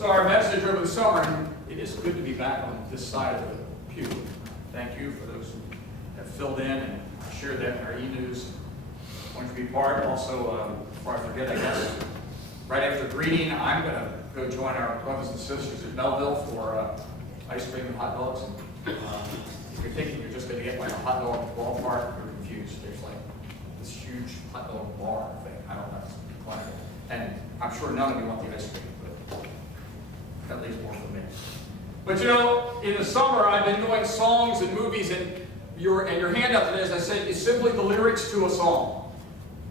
So our message over the summer, and it is good to be back on this side of the pew. Thank you for those who have filled in and shared that in our e-news. I want you to be part. Also, before I forget, I guess, right after the greeting, I'm going to go join our brothers and sisters at Melville for ice cream and hot dogs. And, if you're thinking you're just going to get like a hot dog at the ballpark, you're confused. There's like this huge hot dog bar thing. I don't know. And I'm sure none of you want the ice cream, but that leaves more for me. But you know, in the summer, I've been doing songs and movies, and your handout today, as I said, is simply the lyrics to a song.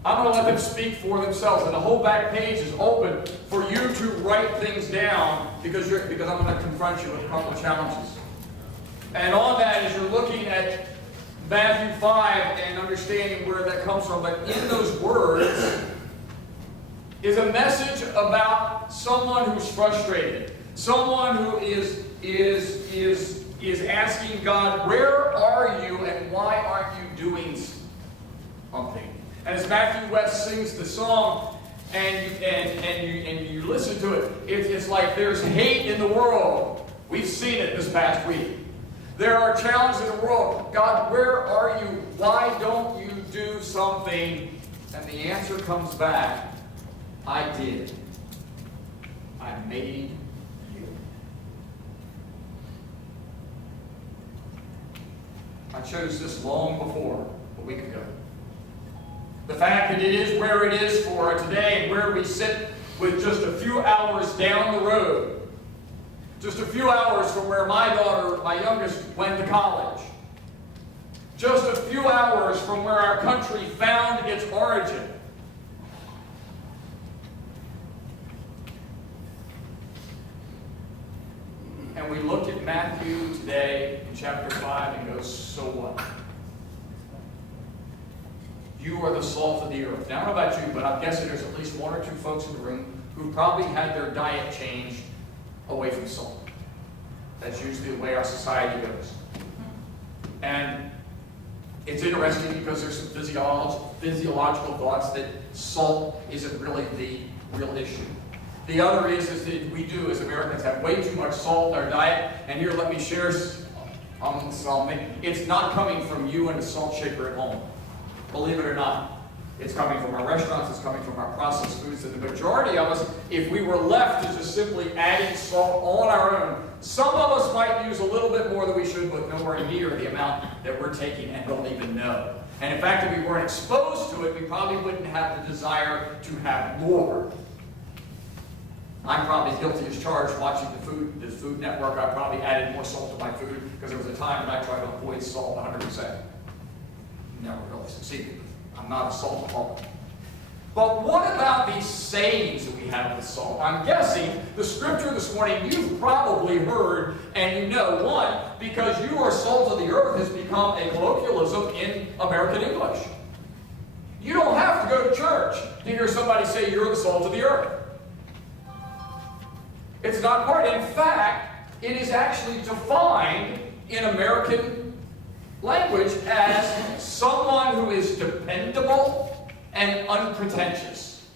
I'm going to let them speak for themselves, and the whole back page is open for you to write things down because I'm going to confront you with a couple of challenges. And on that, as you're looking at Matthew 5 and understanding where that comes from, but in those words is a message about someone who's frustrated, someone who is asking God, where are you and why aren't you doing something? And as Matthew West sings the song and you listen to it, it's like there's hate in the world. We've seen it this past week. There are challenges in the world. God, where are you? Why don't you do something? And the answer comes back, I did. I made you. I chose this long before, a week ago. The fact that it is where it is for today and where we sit with just a few hours down the road. Just a few hours from where my daughter, my youngest, went to college. Just a few hours from where our country found its origin. And we look at Matthew today in chapter 5 and go, so what? You are the salt of the earth. Now, I don't know about you, but I'm guessing there's at least one or two folks in the room who probably had their diet changed away from salt. That's usually the way our society goes. And it's interesting because there's some physiological thoughts that salt isn't really the real issue. The other is that we do as Americans have way too much salt in our diet. And here, let me share something. It's not coming from you and a salt shaker at home. Believe it or not. It's coming from our restaurants, it's coming from our processed foods, and the majority of us, if we were left to just simply adding salt on our own, some of us might use a little bit more than we should, but nowhere near the amount that we're taking and don't even know. And in fact, if we weren't exposed to it, we probably wouldn't have the desire to have more. I'm probably guilty as charged watching the Food Network. I probably added more salt to my food because there was a time when I tried to avoid salt 100%. Never really succeeded. I'm not a saltaholic. But what about these sayings that we have with salt? I'm guessing the scripture this morning you've probably heard and you know. One, because you are salt of the earth has become a colloquialism in American English. You don't have to go to church to hear somebody say you're the salt of the earth. It's not part. In fact, it is actually defined in American language as someone who is dependable and unpretentious.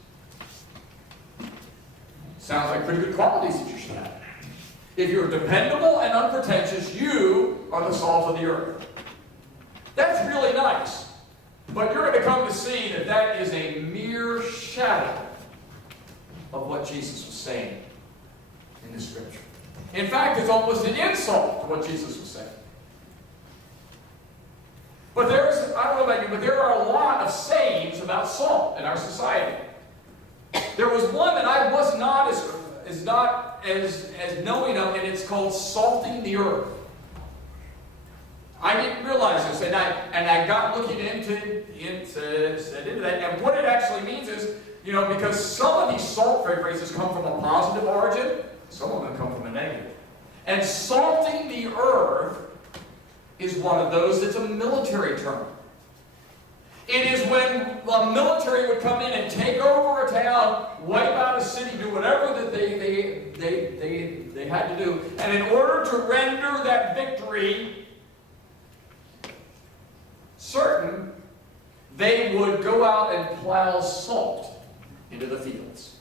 Sounds like pretty good qualities that you should have. If you're dependable and unpretentious, you are the salt of the earth. That's really nice. But you're going to come to see that that is a mere shadow of what Jesus was saying in the scripture. In fact, it's almost an insult to what Jesus was saying. But I don't know about you, but there are a lot of sayings about salt in our society. There was one that I was not as knowing of, and it's called salting the earth. I didn't realize this, and I got looking into that, and what it actually means is, because some of these salt phrases come from a positive origin, some of them come from a negative. And salting the earth is one of those that's a military term. It is when the military would come in and take over a town, wipe out a city, do whatever that they had to do. And in order to render that victory certain, they would go out and plow salt into the fields.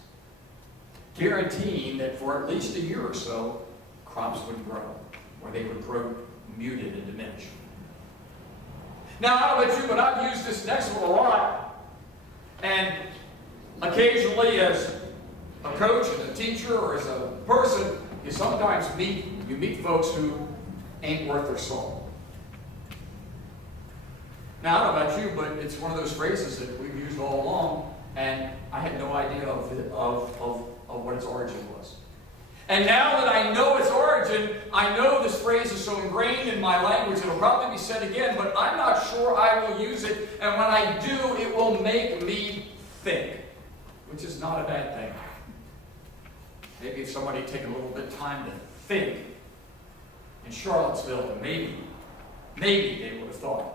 guaranteeing that for at least a year or so, crops would grow, or they would grow muted and diminished. Now, I don't know about you, but I've used this next one a lot. And occasionally, as a coach and a teacher or as a person, you sometimes meet folks who ain't worth their salt. Now, I don't know about you, but it's one of those phrases that we've used all along, and I had no idea of what its origin was. And now that I know its origin, I know this phrase is so ingrained in my language, it'll probably be said again, but I'm not sure I will use it, and when I do, it will make me think, which is not a bad thing. Maybe if somebody had taken a little bit of time to think in Charlottesville, and maybe they would have thought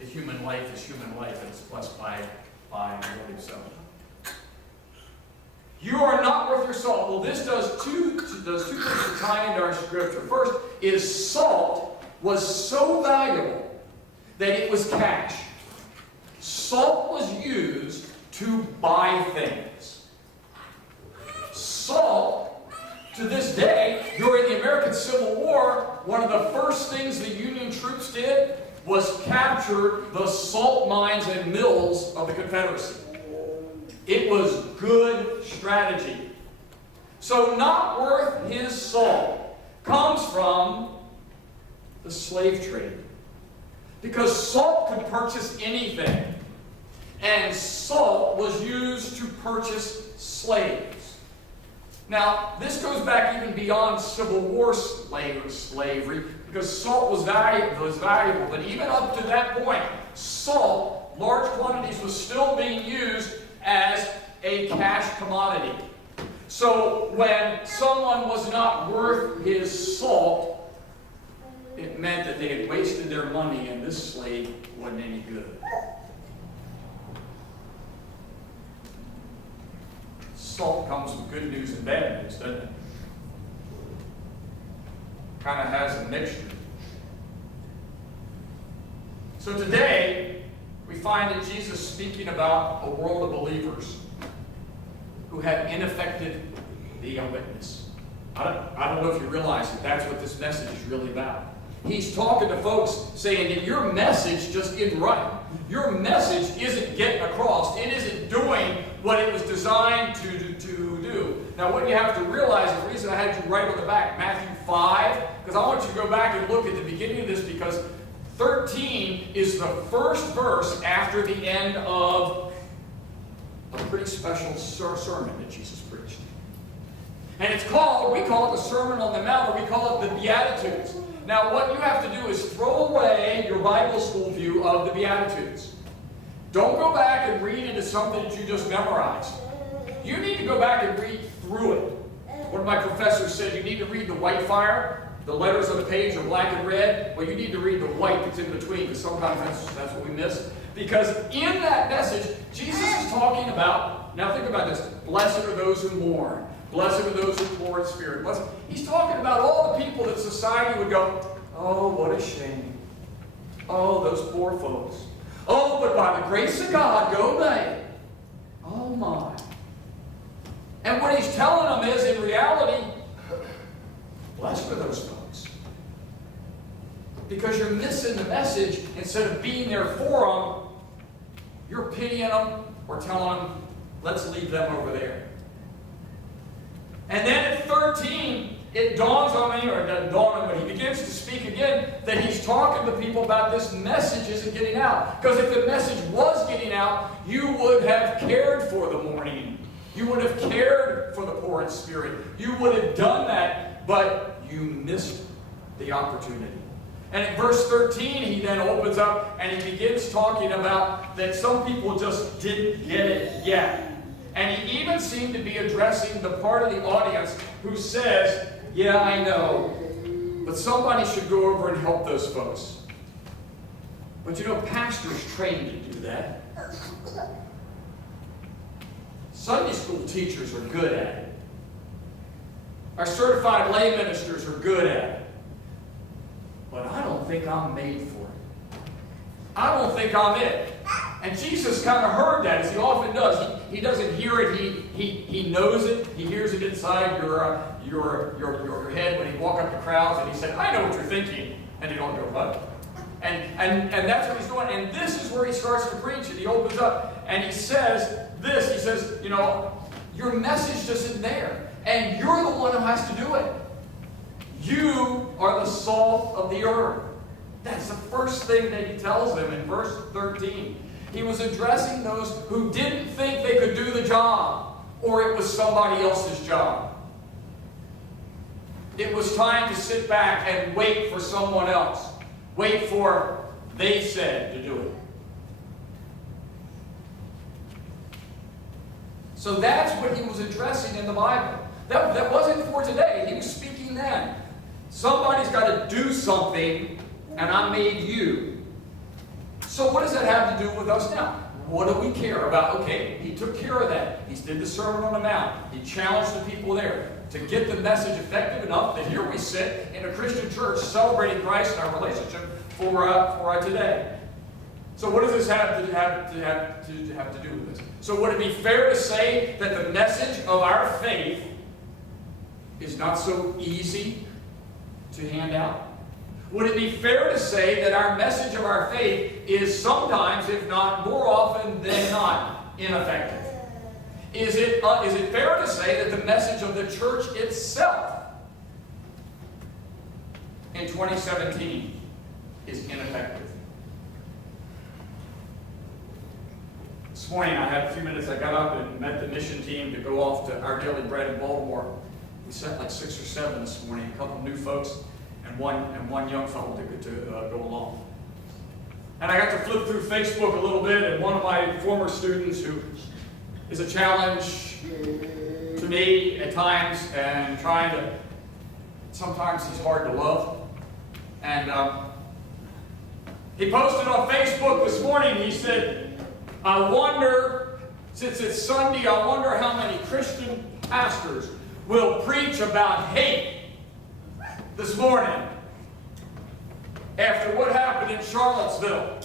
that human life is human life, and it's blessed by living so. You are not worth your salt. Well, this does two things to tie into our scripture. First is salt was so valuable that it was cash. Salt was used to buy things. Salt, to this day, during the American Civil War, one of the first things the Union troops did was capture the salt mines and mills of the Confederacy. It was good strategy. So not worth his salt comes from the slave trade. Because salt could purchase anything. And salt was used to purchase slaves. Now, this goes back even beyond Civil War slavery, because salt was valuable. But even up to that point, salt, large quantities, was still being used as a cash commodity. So when someone was not worth his salt, it meant that they had wasted their money and this slave wasn't any good. Salt comes with good news and bad news, doesn't it? Kind of has a mixture. So today, we find that Jesus speaking about a world of believers who have ineffective the witness. I don't know if you realize that that's what this message is really about. He's talking to folks saying that your message just isn't right. Your message isn't getting across. It isn't doing what it was designed to do. Now, what you have to realize, the reason I had you right on the back, Matthew 5, because I want you to go back and look at the beginning of this, because 13 is the first verse after the end of a pretty special sermon that Jesus preached. And it's called, we call it the Sermon on the Mount, or we call it the Beatitudes. Now, what you have to do is throw away your Bible school view of the Beatitudes. Don't go back and read into something that you just memorized. You need to go back and read through it. One of my professors said you need to read the white fire. The letters on the page are black and red. Well, you need to read the white that's in between, because sometimes that's what we miss. Because in that message, Jesus is talking about, now think about this, blessed are those who mourn. Blessed are those who are poor in spirit. He's talking about all the people that society would go, oh, what a shame. Oh, those poor folks. Oh, but by the grace of God, go they. Oh, my. And what he's telling them is, in reality, blessed are those folks. Because you're missing the message. Instead of being there for them, you're pitying them or telling them, let's leave them over there. And then at 13, it dawns on me, or it doesn't dawn on me, but he begins to speak again, that he's talking to people about this message isn't getting out. Because if the message was getting out, you would have cared for the mourning. You would have cared for the poor in spirit. You would have done that, but you missed the opportunity. And in verse 13, he then opens up and he begins talking about that some people just didn't get it yet. And he even seemed to be addressing the part of the audience who says, yeah, I know, but somebody should go over and help those folks. But you know, pastors trained to do that. Sunday school teachers are good at it. Our certified lay ministers are good at it. But I don't think I'm made for it. I don't think I'm it. And Jesus kind of heard that, as he often does. doesn't hear it. He knows it. He hears it inside your head when you walk up to crowds, and he said, "I know what you're thinking," and you don't go, "What?" And that's what he's doing. And this is where he starts to preach, and he opens up and he says this. He says, you know, your message just isn't there, and you're the one who has to do it. You are the salt of the earth. That's the first thing that he tells them in verse 13. He was addressing those who didn't think they could do the job, or it was somebody else's job. It was time to sit back and wait for someone else. Wait for, they said, to do it. So that's what he was addressing in the Bible. That wasn't for today. He was speaking then. Somebody's got to do something, and I made you. So what does that have to do with us now? What do we care about? Okay, he took care of that. He did the Sermon on the Mount. He challenged the people there to get the message effective enough that here we sit in a Christian church celebrating Christ and our relationship for today. So what does this have to do with this? So would it be fair to say that the message of our faith is not so easy to hand out? Would it be fair to say that our message of our faith is sometimes, if not more often than not, ineffective? Is it fair to say that the message of the church itself in 2017 is ineffective? This morning I had a few minutes. I got up and met the mission team to go off to Our Daily Bread in Baltimore. We sent like 6 or 7 this morning, a couple of new folks and one young fellow to go along. And I got to flip through Facebook a little bit, and one of my former students, who is a challenge to me at times, and sometimes he's hard to love. And he posted on Facebook this morning, he said, "I wonder, since it's Sunday, I wonder how many Christian pastors will preach about hate this morning after what happened in Charlottesville."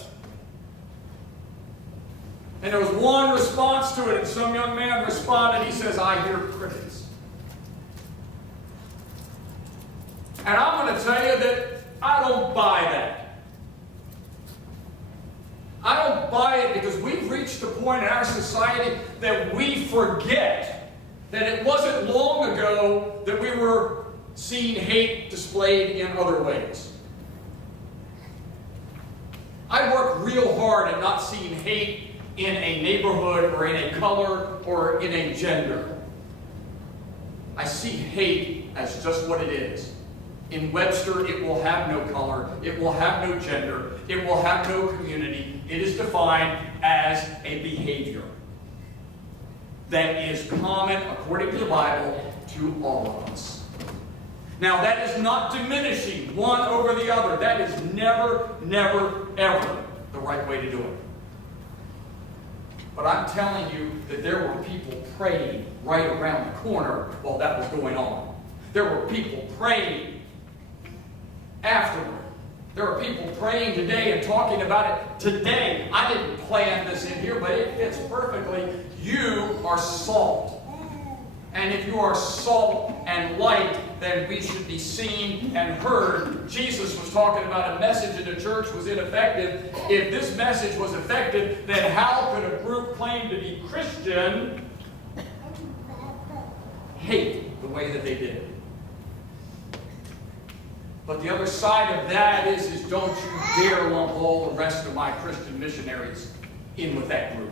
And there was one response to it, and some young man responded. He says, "I hear crickets." And I'm going to tell you that I don't buy that. I don't buy it because we've reached the point in our society that we forget that it wasn't long ago that we were seeing hate displayed in other ways. I work real hard at not seeing hate in a neighborhood or in a color or in a gender. I see hate as just what it is. In Webster, it will have no color, it will have no gender, it will have no community. It is defined as a behavior that is common, according to the Bible, to all of us. Now, that is not diminishing one over the other. That is never, never, ever the right way to do it. But I'm telling you that there were people praying right around the corner while that was going on. There were people praying afterward. There are people praying today and talking about it today. I didn't plan this in here, but it fits perfectly. You are salt. And if you are salt and light, then we should be seen and heard. Jesus was talking about a message in the church was ineffective. If this message was effective, then how could a group claim to be Christian hate the way that they did? But the other side of that is don't you dare lump all the rest of my Christian missionaries in with that group.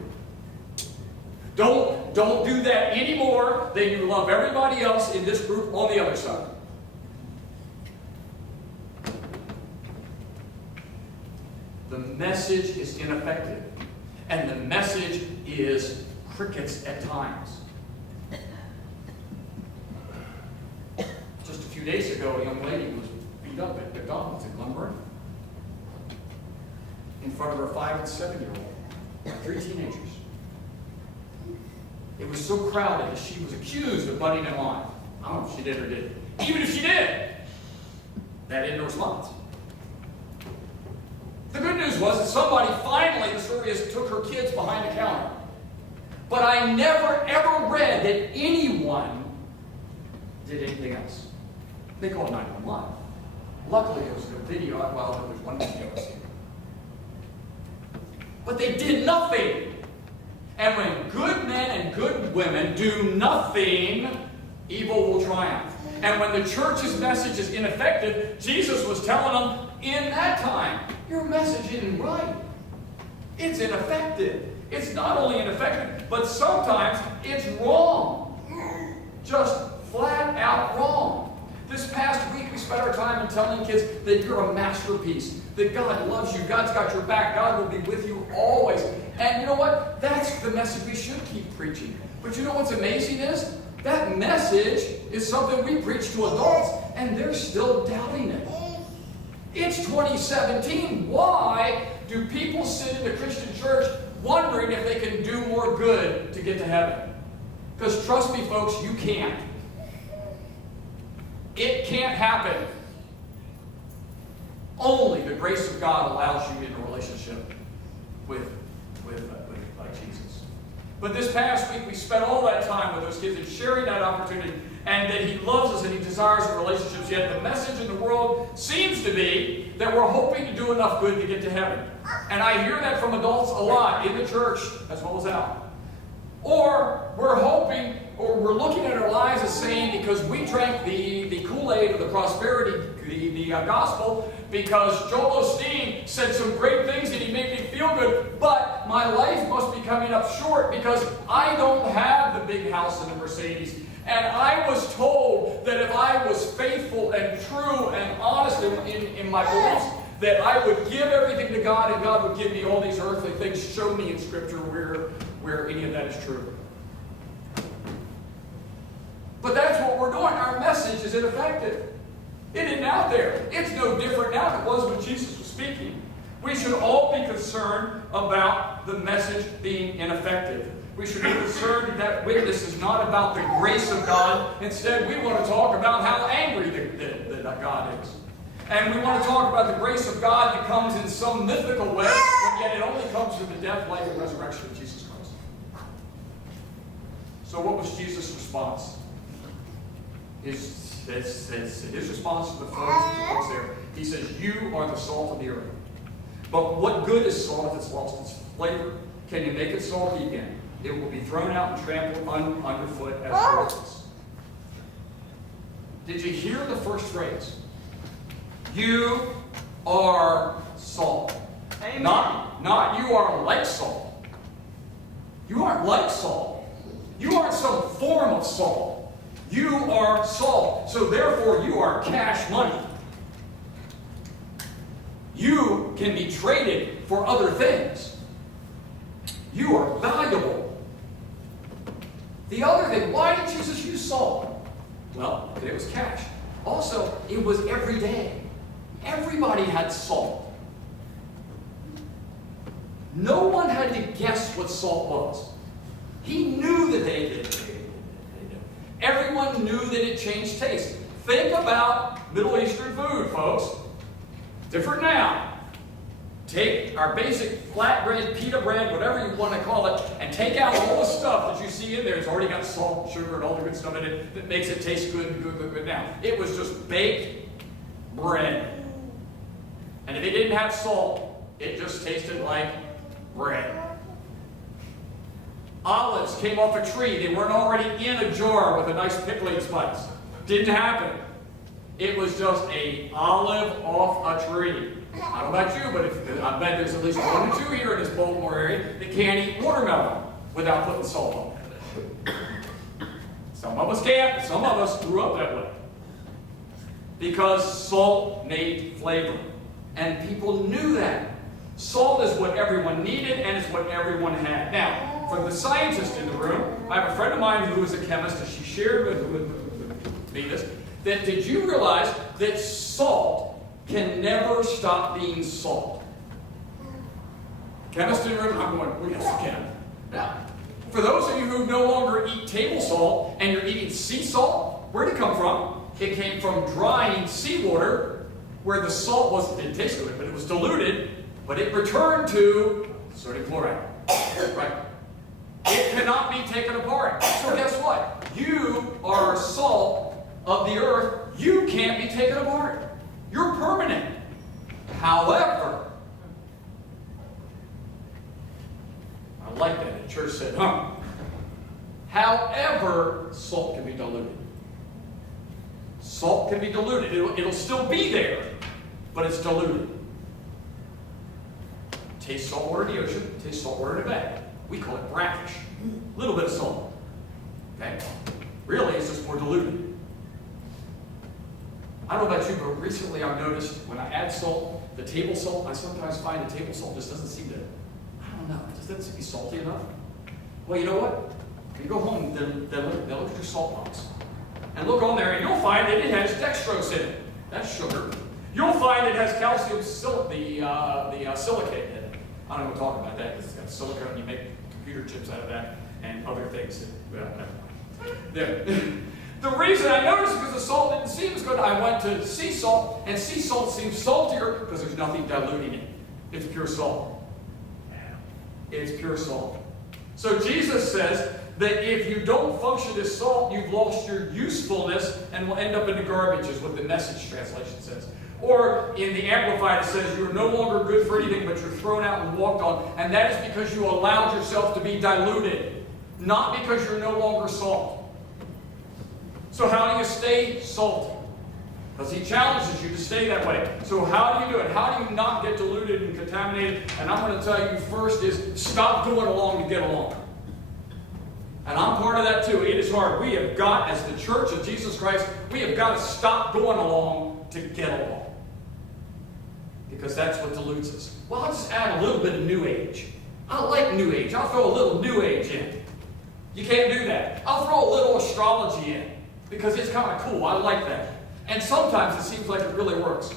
Don't do that any more than you love everybody else in this group on the other side. The message is ineffective, and the message is crickets at times. Just a few days ago, a young lady was beat up at McDonald's in Glenburn in front of her 5- and 7-year-old, 3 teenagers. It was so crowded that she was accused of butting in line. I don't know if she did or didn't. Even if she did, that isn't a response. The good news was that somebody finally, the story is, took her kids behind the counter. But I never ever read that anyone did anything else. They called 911. Luckily, there was no video. Well, there was one video I seen. But they did nothing. And when good men and good women do nothing, evil will triumph. And when the church's message is ineffective, Jesus was telling them in that time, your message isn't right. It's ineffective. It's not only ineffective, but sometimes it's wrong. Just flat out wrong. This past week, we spent our time in telling kids that you're a masterpiece, that God loves you, God's got your back, God will be with you always. And you know what? That's the message we should keep preaching. But you know what's amazing is? That message is something we preach to adults, and they're still doubting it. It's 2017. Why do people sit in the Christian church wondering if they can do more good to get to heaven? Because trust me, folks, you can't. It can't happen. Only the grace of God allows you in a relationship with Jesus. But this past week, we spent all that time with those kids and sharing that opportunity, and that He loves us and He desires our relationships. Yet the message in the world seems to be that we're hoping to do enough good to get to heaven. And I hear that from adults a lot in the church as well as out. Or we're hoping, or we're looking at our lives as saying, because we drank the Kool-Aid of the prosperity, the gospel, because Joel Osteen said some great things and he made me feel good, but my life must be coming up short because I don't have the big house and the Mercedes. And I was told that if I was faithful and true and honest in my beliefs, that I would give everything to God and God would give me all these earthly things. Show me in Scripture where any of that is true. But that's what we're doing. Our message is ineffective. It isn't out there. It's no different now than it was when Jesus was speaking. We should all be concerned about the message being ineffective. We should be concerned that witness is not about the grace of God. Instead, we want to talk about how angry that God is. And we want to talk about the grace of God that comes in some mythical way, but yet it only comes through the death, life, and resurrection of Jesus Christ. So what was Jesus' response? His response to the folks there. He says, you are the salt of the earth. But what good is salt if it's lost its flavor? Can you make it salty again? It will be thrown out and trampled underfoot as worthless. Did you hear the first phrase? You are salt. Amen. Not you are like salt. You aren't like salt. You aren't some form of salt. You are salt. So therefore you are cash money. You can be traded for other things. You are valuable. The other thing, why did Jesus use salt? Well, it was cash. Also, it was every day. Everybody had salt. No one had to guess what salt was. He knew that they did. Everyone knew that it changed taste. Think about Middle Eastern food, folks. Different now. Take our basic flatbread, pita bread, whatever you want to call it, and take out all the stuff that you see in there. It's already got salt, sugar, and all the good stuff in it that makes it taste good and good. Now, it was just baked bread. And if it didn't have salt, it just tasted like bread. Olives came off a tree. They weren't already in a jar with a nice pickling spice. Didn't happen. It was just an olive off a tree. I don't know about you, but I bet there's at least one or two here in this Baltimore area that can't eat watermelon without putting salt on it. Some of us can't. Some of us grew up that way. Because salt made flavor. And people knew that. Salt is what everyone needed and it's what everyone had. Now, for the scientists in the room, I have a friend of mine who is a chemist, and she shared with me this, that did you realize that salt can never stop being salt? Chemists in the room, I'm going, well, yes, it can. Now, for those of you who no longer eat table salt and you're eating sea salt, where did it come from? It came from drying seawater where the salt didn't taste good, but it was diluted, but it returned to sodium chloride. Right? It cannot be taken apart. So guess what? You are salt of the earth. You can't be taken apart. You're permanent. However, I like that. The church said, However, salt can be diluted. Salt can be diluted. It'll still be there, but it's diluted. Taste salt water in the ocean, taste salt water in a bag. We call it brackish. A little bit of salt. Okay? Really, it's just more diluted. I don't know about you, but recently I've noticed when I add salt, the table salt, I sometimes find the table salt just doesn't seem to, I don't know, it just doesn't seem to be salty enough. Well, you know what? When you go home, they'll look at your salt box. And look on there, and you'll find that it has dextrose in it. That's sugar. You'll find it has calcium silicate in it. I don't want to talk about that because it's got silicone. You make computer chips out of that and other things. Well, never mind. The reason I noticed is because the salt didn't seem as good. I went to sea salt, and sea salt seems saltier because there's nothing diluting it. It's pure salt. It's pure salt. So Jesus says that if you don't function as salt, you've lost your usefulness and will end up in the garbage, is what the Message translation says. Or in the Amplified it says you're no longer good for anything, but you're thrown out and walked on. And that is because you allowed yourself to be diluted, not because you're no longer salt. So how do you stay salty? Because he challenges you to stay that way. So how do you do it? How do you not get diluted and contaminated? And I'm going to tell you first is stop going along to get along. And I'm part of that too. It is hard. We have got, as the Church of Jesus Christ, we have got to stop going along to get along. Because that's what dilutes us. Well, I'll just add a little bit of New Age. I like New Age. I'll throw a little New Age in. You can't do that. I'll throw a little astrology in. Because it's kind of cool. I like that. And sometimes it seems like it really works.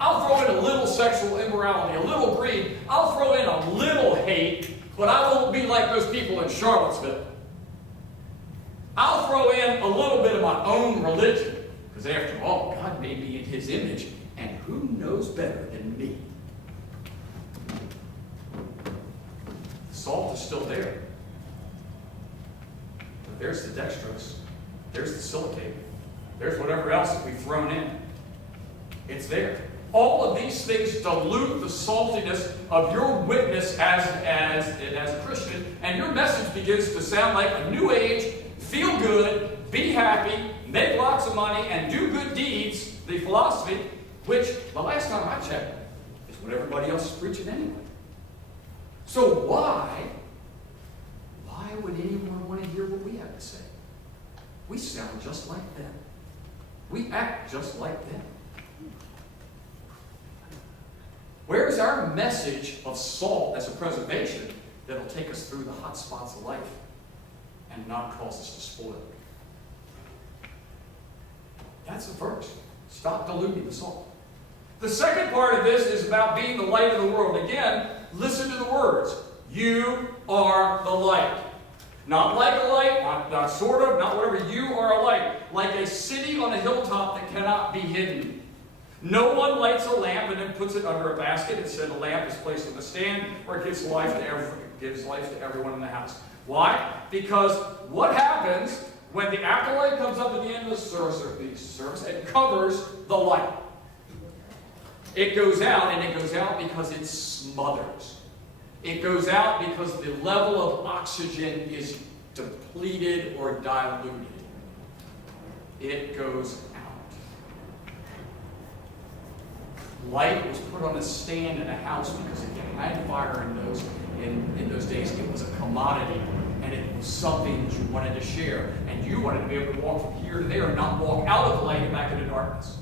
I'll throw in a little sexual immorality, a little greed. I'll throw in a little hate, but I won't be like those people in Charlottesville. I'll throw in a little bit of my own religion. Because after all, God made me in His image, and who knows better than me? The salt is still there. But there's the dextrose. There's the silicate. There's whatever else that we've thrown in. It's there. All of these things dilute the saltiness of your witness as a Christian, and your message begins to sound like a New Age, feel good, be happy, make lots of money, and do good deeds, the philosophy, which, the last time I checked, is what everybody else is preaching anyway. So why would anyone want to hear what we have to say? We sound just like them. We act just like them. Where's our message of salt as a preservation that'll take us through the hot spots of life and not cause us to spoil? That's the first. Stop diluting the salt. The second part of this is about being the light of the world. Again, listen to the words. You are the light. Not like a light, not sort of, not whatever. You are a light. Like a city on a hilltop that cannot be hidden. No one lights a lamp and then puts it under a basket. Instead, a lamp is placed on a stand where it gives life to everyone in the house. Why? Because what happens when the acolyte comes up at the end of the service, it covers the light. It goes out, and it goes out because it smothers. It goes out because the level of oxygen is depleted or diluted. It goes out. Light was put on a stand in a house because if you had fire in those days, it was a commodity, and it was something that you wanted to share. And you wanted to be able to walk from here to there and not walk out of the light and back into darkness.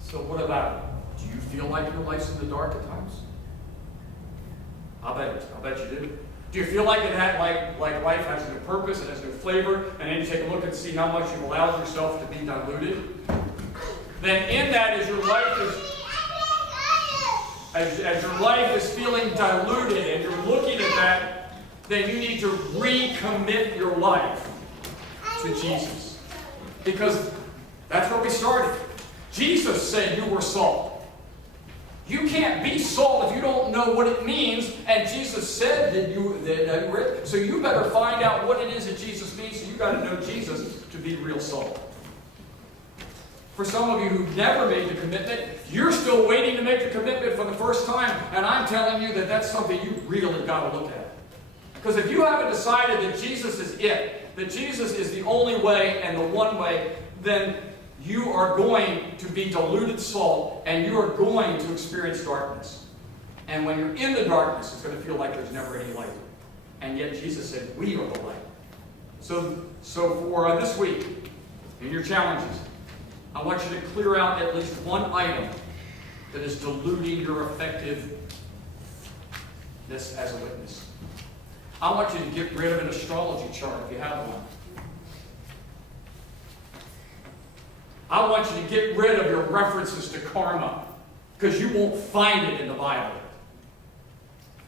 So what about it? Do you feel like your life's in the dark at times? I'll bet you do. Do you feel like it had like life has no purpose, it has no flavor, and then you take a look and see how much you've allowed yourself to be diluted? Then in that, as your life is feeling diluted and you're looking at that, then you need to recommit your life to Jesus. Because that's where we started. Jesus said you were salt. You can't be salt if you don't know what it means. And Jesus said that you so you better find out what it is that Jesus means. So you got to know Jesus to be real salt. For some of you who've never made the commitment, you're still waiting to make the commitment for the first time. And I'm telling you that that's something you really got to look at. Because if you haven't decided that Jesus is it, that Jesus is the only way and the one way, then you are going to be diluted salt, and you are going to experience darkness. And when you're in the darkness, it's going to feel like there's never any light. And yet Jesus said, we are the light. So for this week, in your challenges, I want you to clear out at least one item that is diluting your effectiveness as a witness. I want you to get rid of an astrology chart if you have one. I want you to get rid of your references to karma, because you won't find it in the Bible.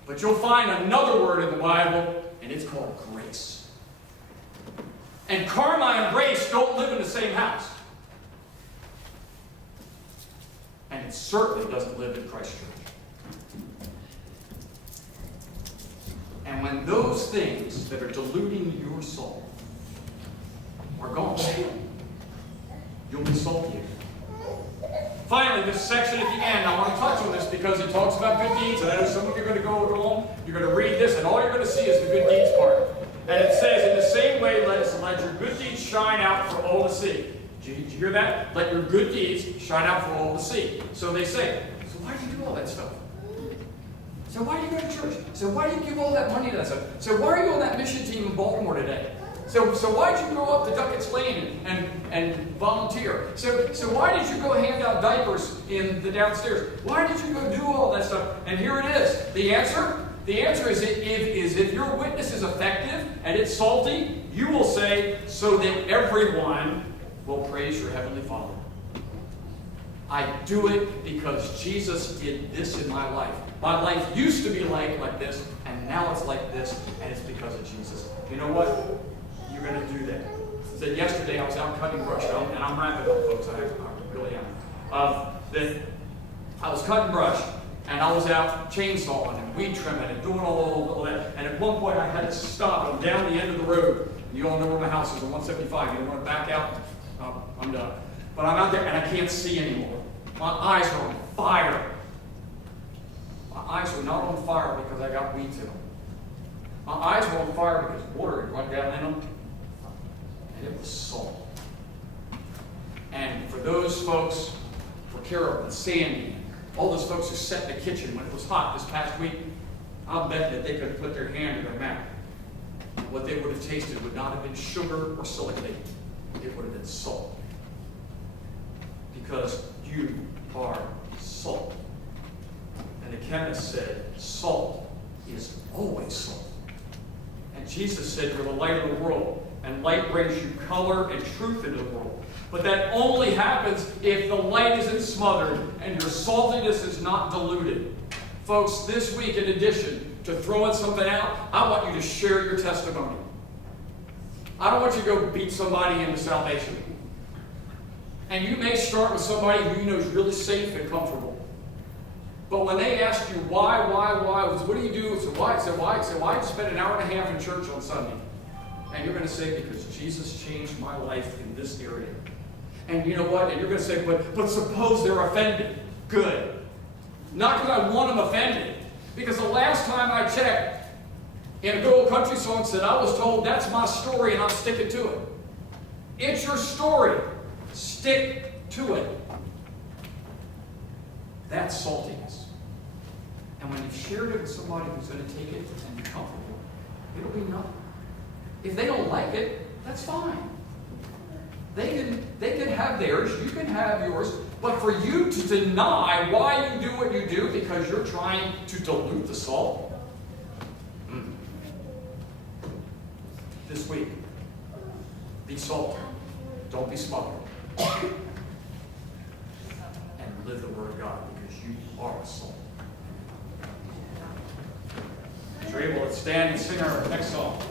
But you'll find another word in the Bible, and it's called grace. And karma and grace don't live in the same house. And it certainly doesn't live in Christ Church. And when those things that are diluting your soul are gone, you'll be salty. Finally, this section at the end, I want to touch on this because it talks about good deeds. And I know some of you are going to go home, you're going to read this, and all you're going to see is the good deeds part. And it says, in the same way, let your good deeds shine out for all to see. Did you hear that? Let your good deeds shine out for all to see. So they say, so why do you do all that stuff? So why do you go to church? So why do you give all that money to that stuff? So why are you on that mission team in Baltimore today? So why did you go up to Duckett's Lane and volunteer? So why did you go hand out diapers in the downstairs? Why did you go do all that stuff? And here it is. The answer is if your witness is effective and it's salty, you will say, so that everyone will praise your Heavenly Father. I do it because Jesus did this in my life. My life used to be like this, and now it's like this, and it's because of Jesus. You know what? You're going to do that. I said yesterday I was out cutting brush, and I'm wrapping up, folks. I really am. That I was cutting brush, and I was out chainsawing and weed trimming and doing all that. And at one point I had to stop. I'm down the end of the road. You all know where my house is on 175. You don't want to back out? I'm done. But I'm out there and I can't see anymore. My eyes are on fire. My eyes were not on fire because I got weeds in them. My eyes were on fire because water had run down in them. And it was salt. And for those folks, for Carol and Sandy, all those folks who sat in the kitchen when it was hot this past week, I'll bet that they could put their hand in their mouth. What they would have tasted would not have been sugar or silicate. It would have been salt. Because you are salt. And the chemist said, salt is always salt. And Jesus said, you're the light of the world. And light brings you color and truth into the world. But that only happens if the light isn't smothered and your saltiness is not diluted. Folks, this week, in addition to throwing something out, I want you to share your testimony. I don't want you to go beat somebody into salvation. And you may start with somebody who you know is really safe and comfortable. But when they ask you why, what do you do? So why did you spend an hour and a half in church on Sunday? And you're going to say, because Jesus changed my life in this area. And you know what? And you're going to say, but suppose they're offended. Good. Not because I want them offended. Because the last time I checked, in a good old country song said, I was told that's my story and I'm sticking to it. It's your story. Stick to it. That's saltiness. And when you've shared it with somebody who's going to take it and be comfortable, it'll be nothing. If they don't like it, that's fine. They can have theirs, you can have yours, but for you to deny why you do what you do because you're trying to dilute the salt, this week, be salt. Don't be smothered. And live the Word of God because you are salt. So you're able to stand and sing our next song.